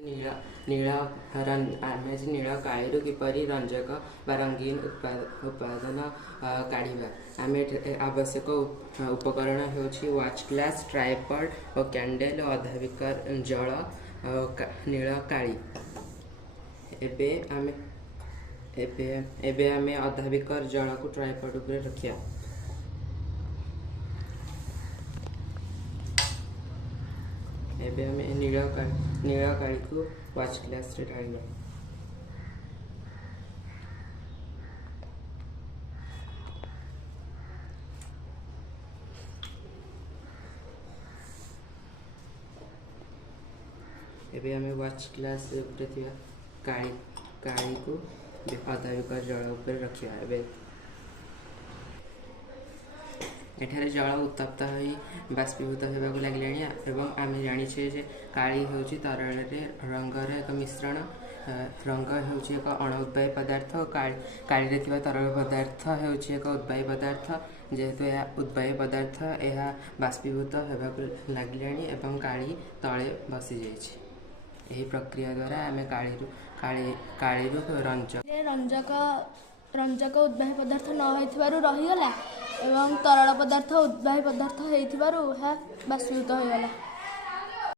नील काळीरू किपरि रंजक बा रंगीन उत्पादन काढ़ा आम आवश्यक उपकरण होछि वॉच ग्लास ट्राइपॉड और कैंडल अधा बिकर जल नील काली एबे आमे अधा बिकर जल को ट्राइपॉड उपर रखिया एबे आमे नील काली को वॉच ग्लास रे ढालिबा एबे आमे वॉच ग्लास ऊपर थिया काली को आधा बिकर जल ऊपर रखिया एबे एठारे जल उत्तप्त हो बाष्पीभूत होगा लगे एवं आम जाचे काली हूँ तरल रंगर एक मिश्रण रंग हूँ एक अण उद्बायी पदार्थ काली तरल पदार्थ हूँ एक उद्बायी पदार्थ जेहेतु यह उद्बायी पदार्थ यह बाष्पीभूत होगा लगे एवं काली तले बसी जाइए प्रक्रिया द्वारा आम काली रंजक उद्बाही पदार्थ न रहीगला एवं तरल पदार्थ उद्बाही पदार्थ बाष्पीभूत हो गला।